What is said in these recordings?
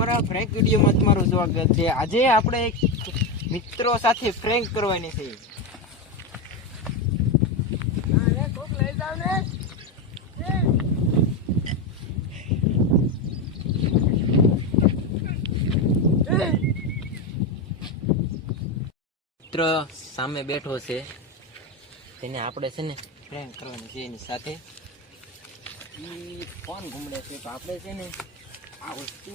અમારા ફ્રેન્ક વિડીયોમાં તમારું સ્વાગત છે। આજે આપણે એક મિત્રો સાથે ફ્રેન્ક કરવાની છે। મિત્ર સામે બેઠો છે, તેને આપણે છે ને ફ્રેન્ક કરવાની છે। એની સાથે ફોન ઘૂમડે છે, તો આપણે છે ને આ વસ્તુ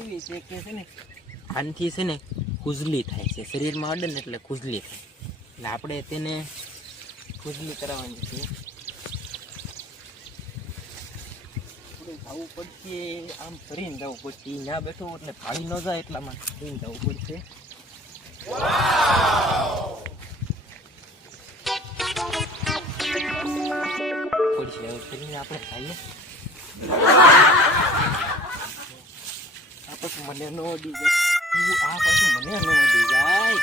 એવી છે કે છે ને આનથી છે ને ખુજલી થાય છે, શરીરમાં અડે ને એટલે ખુજલી થાય, એટલે આપણે તેને ખુજલી કરાવવાની છે। જવું પડશે, આમ ફરીને જવું પડશે, ના બેઠો એટલે ભાઈ ન જાય એટલામાં ફરીને જવું પડશે। આપણે ખાઈએ આ પછી મને ન ઓડી જાય, આ પછી મને ન ઓડી જાય।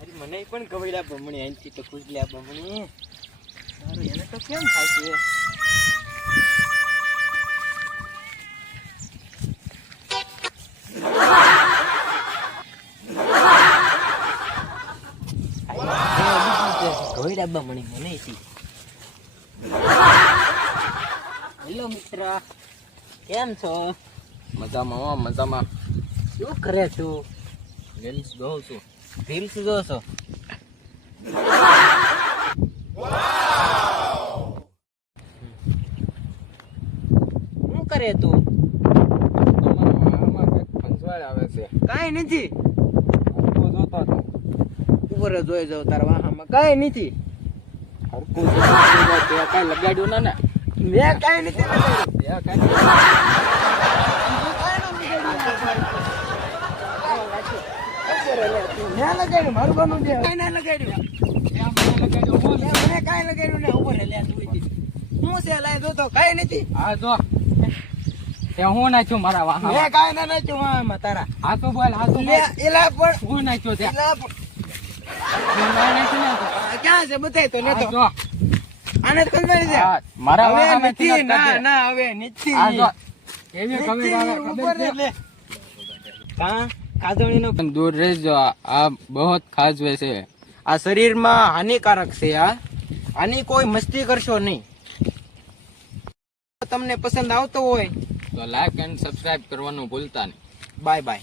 અરે મને પણ કવડ્યા બમણી અહીંથી તો ખુજલ્યા બમણી, સારું એને તો કેમ થાય છે? કવડ્યા બમણી મને છે। હેલો મિત્ર, કેમ છો? મજામાં મજામાં। શું કરે છું? રીલ્સ જોઉં છું। રીલ્સ જો છો? શું કરે તું? આવે છે કાંઈ નથી, હરકું જોતો હતો। ઉપર જોઈ જાવ તારા વાહામાં કાંઈ નથી। હરકું જોતો તે કાંઈ લગાડ્યું ના ને? મેં કાંઈ નથી લગાડ્યું। તે કાંઈ મેં લગાડ્યું, મારું બનવું છે, કાંઈ ના લગાડ્યું, મને કાંઈ લગાડ્યું ને ઉપર લે તું હું છે લાય જોતો કાંઈ નથી। હા જો તે હું નાખ્યું મારા વાહા? મેં કાંઈ ના નાખ્યું વાહામાં તારા। હા તો બોલ, હા તો લે એલા પણ હું નાખ્યો તે? એલા પણ મેં નાખ્યું ને તો? ક્યાં છે બતાય તો હા લેતો જો આને જ કંટાળી છે। હા, મારા હવે વાહામાં નથી, ના ના ના હવે નથી। હા જો એવી નથી, કમેન્ટ આવે ઉપર ખબર લે કાં ખાધણીનો છે? દૂર રહેજો, આ બહુ ખાજવે છે। આ શરીરમાં હાનિકારક છે। આની કોઈ મસ્તી કરશો નહીં। તમને પસંદ આવતો હોય તો લાઈક એન્ડ સબસ્ક્રાઇબ કરવાનું ભૂલતા નહીં। Bye bye.